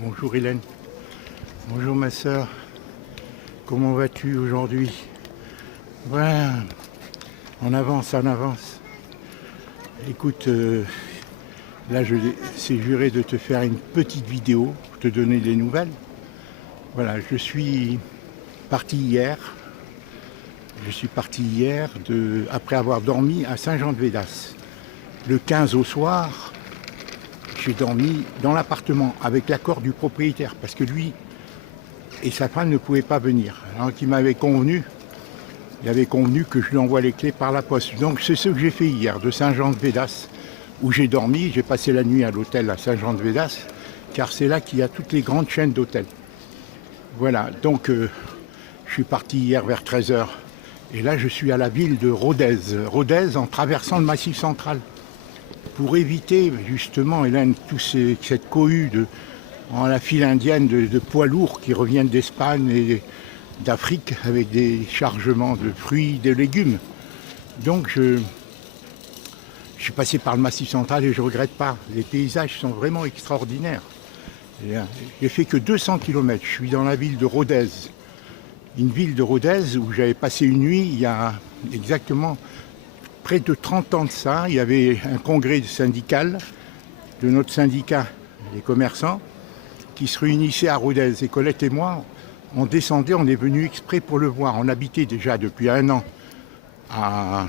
Bonjour Hélène, bonjour ma soeur, comment vas-tu aujourd'hui? Voilà, on avance, on avance. Écoute, là je s'est juré de te faire une petite vidéo pour te donner des nouvelles. Voilà, je suis parti hier. Après avoir dormi à Saint-Jean-de-Védas. Le 15 au soir, j'ai dormi dans l'appartement avec l'accord du propriétaire parce que lui et sa femme ne pouvaient pas venir. Alors il avait convenu que je lui envoie les clés par la poste. Donc c'est ce que j'ai fait hier de Saint-Jean-de-Védas où j'ai dormi. J'ai passé la nuit à l'hôtel à Saint-Jean-de-Védas car c'est là qu'il y a toutes les grandes chaînes d'hôtels. Voilà, donc je suis parti hier vers 13h et là je suis à la ville de Rodez en traversant le Massif central. Pour éviter justement, Hélène, cette cohue en la file indienne de poids lourds qui reviennent d'Espagne et d'Afrique avec des chargements de fruits, de légumes. Donc je suis passé par le Massif central et je ne regrette pas. Les paysages sont vraiment extraordinaires. J'ai fait que 200 km. Je suis dans la ville de Rodez. Une ville de Rodez où j'avais passé une nuit il y a exactement près de 30 ans de ça. Il y avait un congrès syndical de notre syndicat, les commerçants, qui se réunissait à Rodez. Et Colette et moi, on descendait, on est venu exprès pour le voir. On habitait déjà depuis un an à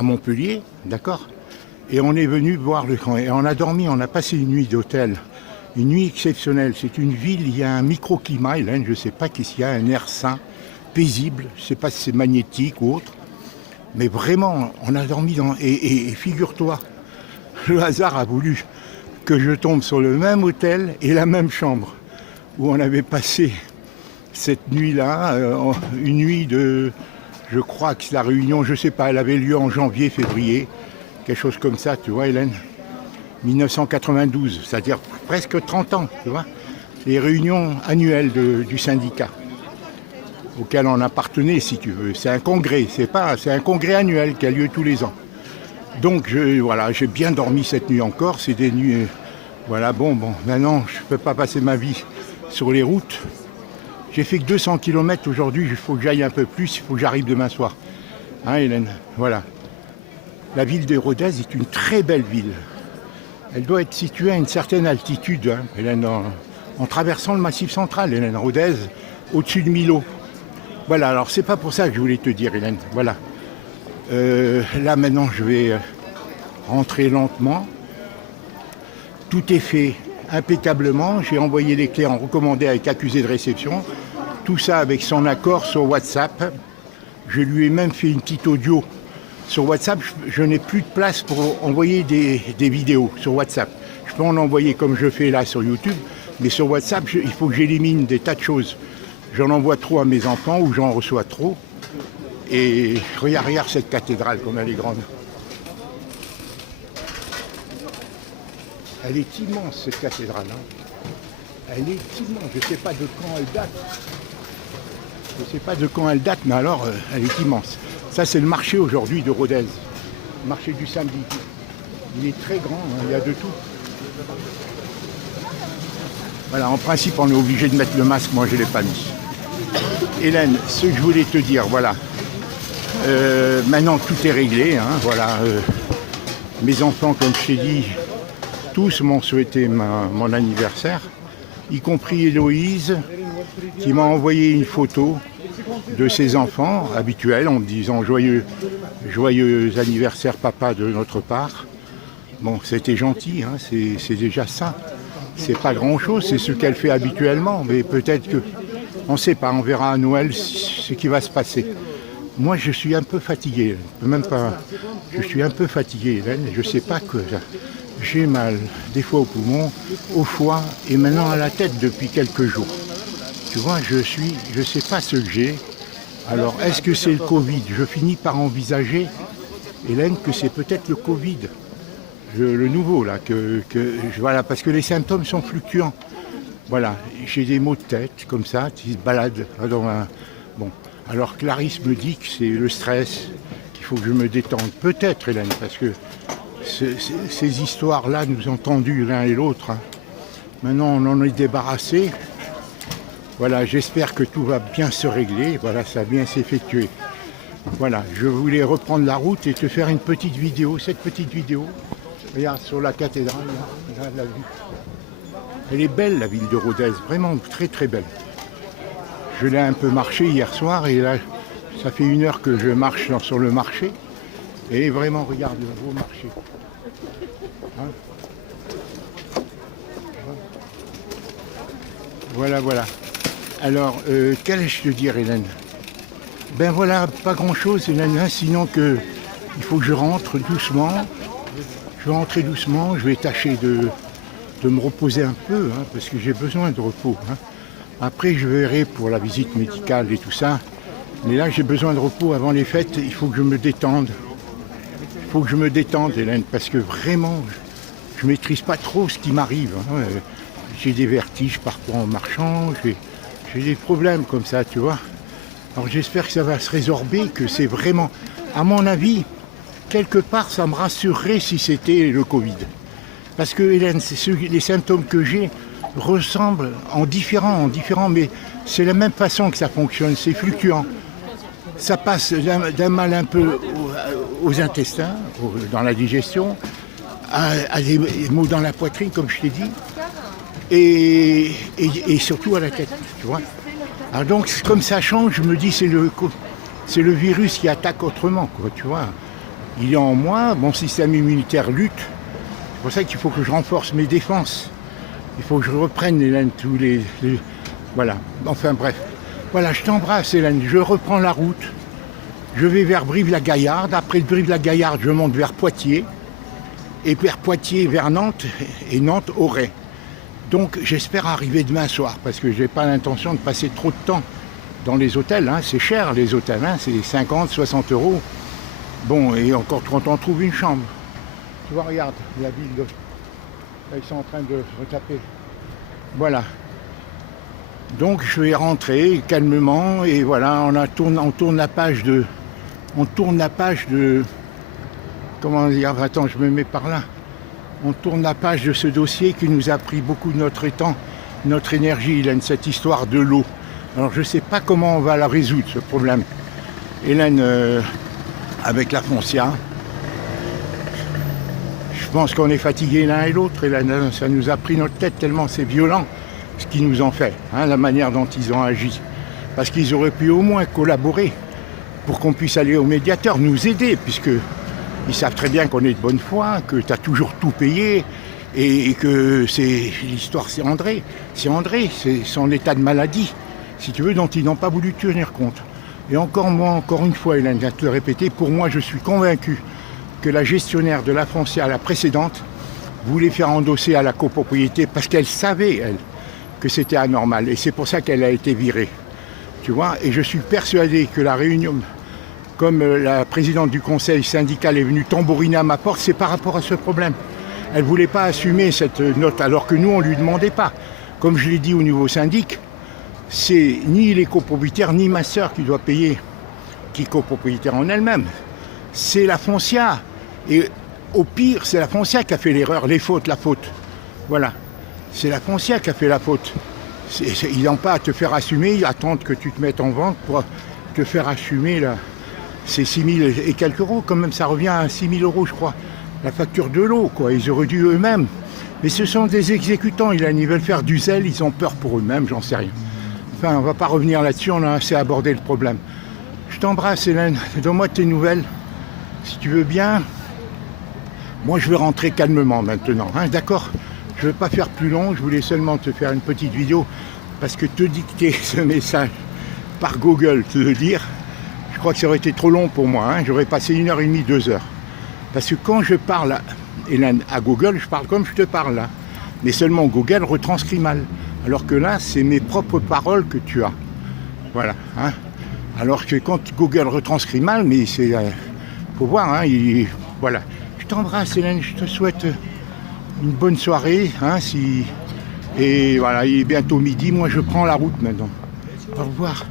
Montpellier, d'accord. Et on est venu voir le camp. Et on a dormi, on a passé une nuit d'hôtel. Une nuit exceptionnelle. C'est une ville, il y a un microclimat, Hélène, je ne sais pas qu'est-ce qu'il y a, un air sain, paisible. Je ne sais pas si c'est magnétique ou autre. Mais vraiment, on a dormi dans... Et figure-toi, le hasard a voulu que je tombe sur le même hôtel et la même chambre où on avait passé cette nuit-là, une nuit de... Je crois que la réunion, je ne sais pas, elle avait lieu en janvier, février, quelque chose comme ça, tu vois Hélène, 1992, c'est-à-dire presque 30 ans, tu vois, les réunions annuelles du syndicat auquel on appartenait, si tu veux. C'est un congrès, c'est un congrès annuel qui a lieu tous les ans. Donc voilà, j'ai bien dormi cette nuit encore, c'est des nuits... Voilà, bon, maintenant je ne peux pas passer ma vie sur les routes. J'ai fait que 200 km aujourd'hui, il faut que j'aille un peu plus, il faut que j'arrive demain soir. Hein Hélène, voilà. La ville de Rodez est une très belle ville. Elle doit être située à une certaine altitude, hein, Hélène, en traversant le Massif central, Hélène. Rodez, au-dessus de Millau. Voilà, alors c'est pas pour ça que je voulais te dire, Hélène, voilà. Là maintenant je vais rentrer lentement. Tout est fait impeccablement. J'ai envoyé les clés en recommandé avec accusé de réception. Tout ça avec son accord sur WhatsApp. Je lui ai même fait une petite audio. Sur WhatsApp, je n'ai plus de place pour envoyer des vidéos sur WhatsApp. Je peux en envoyer comme je fais là sur YouTube, mais sur WhatsApp, il faut que j'élimine des tas de choses. J'en envoie trop à mes enfants ou j'en reçois trop. Et regarde cette cathédrale comme elle est grande. Elle est immense cette cathédrale. Hein. Elle est immense. Je ne sais pas de quand elle date. Mais alors elle est immense. Ça c'est le marché aujourd'hui de Rodez. Le marché du samedi. Il est très grand, hein. Il y a de tout. Voilà, en principe on est obligé de mettre le masque, moi je ne l'ai pas mis. Hélène, ce que je voulais te dire, voilà. Maintenant tout est réglé, hein, voilà. Mes enfants, comme je t'ai dit, tous m'ont souhaité mon anniversaire, y compris Héloïse, qui m'a envoyé une photo de ses enfants habituels en me disant joyeux anniversaire papa de notre part. Bon, c'était gentil, hein, c'est déjà ça. C'est pas grand chose, c'est ce qu'elle fait habituellement, mais peut-être que, on ne sait pas, on verra à Noël ce qui va se passer. Moi je suis un peu fatigué, je suis un peu fatigué, Hélène, je ne sais pas que j'ai mal, des fois au poumon, au foie et maintenant à la tête depuis quelques jours. Tu vois, je ne sais pas ce que j'ai. Alors, est-ce que c'est le Covid? Je finis par envisager, Hélène, que c'est peut-être le Covid, le nouveau, là, voilà, parce que les symptômes sont fluctuants. Voilà, j'ai des maux de tête, comme ça, qui se baladent dans un... Bon, alors Clarisse me dit que c'est le stress, qu'il faut que je me détende. Peut-être, Hélène, parce que ces histoires-là nous ont tendus l'un et l'autre. Hein. Maintenant, on en est débarrassé. Voilà, j'espère que tout va bien se régler. Voilà, ça va bien s'effectuer. Voilà, je voulais reprendre la route et te faire une petite vidéo. Cette petite vidéo, regarde, sur la cathédrale, là, la vue. Elle est belle, la ville de Rodez, vraiment très très belle. Je l'ai un peu marché hier soir et là, ça fait 1 heure que je marche sur le marché. Et vraiment, regarde le beau marché. Hein? Voilà, voilà. Alors, qu'allais-je te dire, Hélène? Ben voilà, pas grand-chose, Hélène, hein, sinon que il faut que je rentre doucement. Je vais rentrer doucement, je vais tâcher de me reposer un peu, hein, parce que j'ai besoin de repos. Hein. Après, je verrai pour la visite médicale et tout ça. Mais là, j'ai besoin de repos avant les fêtes, il faut que je me détende. Il faut que je me détende, Hélène, parce que vraiment, je ne maîtrise pas trop ce qui m'arrive. Hein. J'ai des vertiges parfois en marchant, j'ai des problèmes comme ça, tu vois. Alors j'espère que ça va se résorber, que c'est vraiment, à mon avis, quelque part, ça me rassurerait si c'était le Covid. Parce que, Hélène, les symptômes que j'ai ressemblent en différent, mais c'est la même façon que ça fonctionne, c'est fluctuant. Ça passe d'un mal un peu aux intestins, dans la digestion, à des maux dans la poitrine, comme je t'ai dit, et surtout à la tête, tu vois. Alors donc, comme ça change, je me dis c'est le virus qui attaque autrement, quoi, tu vois. Il est en moi, mon système immunitaire lutte. C'est pour ça qu'il faut que je renforce mes défenses. Il faut que je reprenne, Hélène, tous les... Voilà, enfin bref. Voilà, je t'embrasse, Hélène, je reprends la route. Je vais vers Brive-la-Gaillarde. Après Brive-la-Gaillarde, je monte vers Poitiers. Et vers Poitiers, vers Nantes, et Nantes, Auray. Donc j'espère arriver demain soir, parce que je n'ai pas l'intention de passer trop de temps dans les hôtels. Hein. C'est cher, les hôtels, hein. C'est 50, 60 euros. Bon, et encore quand on trouve une chambre. Tu vois, regarde, la ville de... Là, ils sont en train de retaper. Voilà. Donc je vais rentrer calmement et voilà, on tourne la page de... Comment dire? Attends, je me mets par là. On tourne la page de ce dossier qui nous a pris beaucoup de notre temps, notre énergie, Hélène, cette histoire de l'eau. Alors je ne sais pas comment on va la résoudre, ce problème. Hélène, avec la Foncia, je pense qu'on est fatigués l'un et l'autre. Hélène, ça nous a pris notre tête tellement c'est violent ce qu'ils nous ont fait, hein, la manière dont ils ont agi. Parce qu'ils auraient pu au moins collaborer pour qu'on puisse aller au médiateur, nous aider, puisque ils savent très bien qu'on est de bonne foi, que tu as toujours tout payé et que c'est l'histoire, c'est André. C'est André, c'est son état de maladie, si tu veux, dont ils n'ont pas voulu tenir compte. Et encore une fois, Hélène, je viens de te le répéter, pour moi, je suis convaincu que la gestionnaire de la Foncia, la précédente, voulait faire endosser à la copropriété parce qu'elle savait, elle, que c'était anormal. Et c'est pour ça qu'elle a été virée. Tu vois, et je suis persuadé que la réunion... Comme la présidente du conseil syndical est venue tambouriner à ma porte, c'est par rapport à ce problème. Elle ne voulait pas assumer cette note, alors que nous, on ne lui demandait pas. Comme je l'ai dit au niveau syndic, c'est ni les copropriétaires, ni ma sœur qui doit payer, qui est copropriétaire en elle-même. C'est la Foncia. Et au pire, c'est la Foncia qui a fait l'erreur, la faute. Voilà. C'est la Foncia qui a fait la faute. Ils n'ont pas à te faire assumer, ils attendent que tu te mettes en vente pour te faire assumer là. C'est 6 000 et quelques euros, quand même, ça revient à 6 000 euros, je crois. La facture de l'eau, quoi. Ils auraient dû eux-mêmes. Mais ce sont des exécutants, ils veulent faire du zèle, ils ont peur pour eux-mêmes, j'en sais rien. Enfin, on ne va pas revenir là-dessus, on a assez abordé le problème. Je t'embrasse, Hélène. Donne-moi tes nouvelles, si tu veux bien. Moi, je vais rentrer calmement maintenant, hein, d'accord? Je ne vais pas faire plus long, je voulais seulement te faire une petite vidéo, parce que te dicter ce message par Google, te le dire, je crois que ça aurait été trop long pour moi, hein. J'aurais passé 1h30, 2 heures. Parce que quand je parle, Hélène, à Google, je parle comme je te parle là. Mais seulement Google retranscrit mal. Alors que là, c'est mes propres paroles que tu as. Voilà. Hein. Alors que quand Google retranscrit mal, mais c'est... faut voir, hein, voilà. Je t'embrasse, Hélène, je te souhaite une bonne soirée. Hein, et voilà, il est bientôt midi, moi je prends la route maintenant. Au revoir.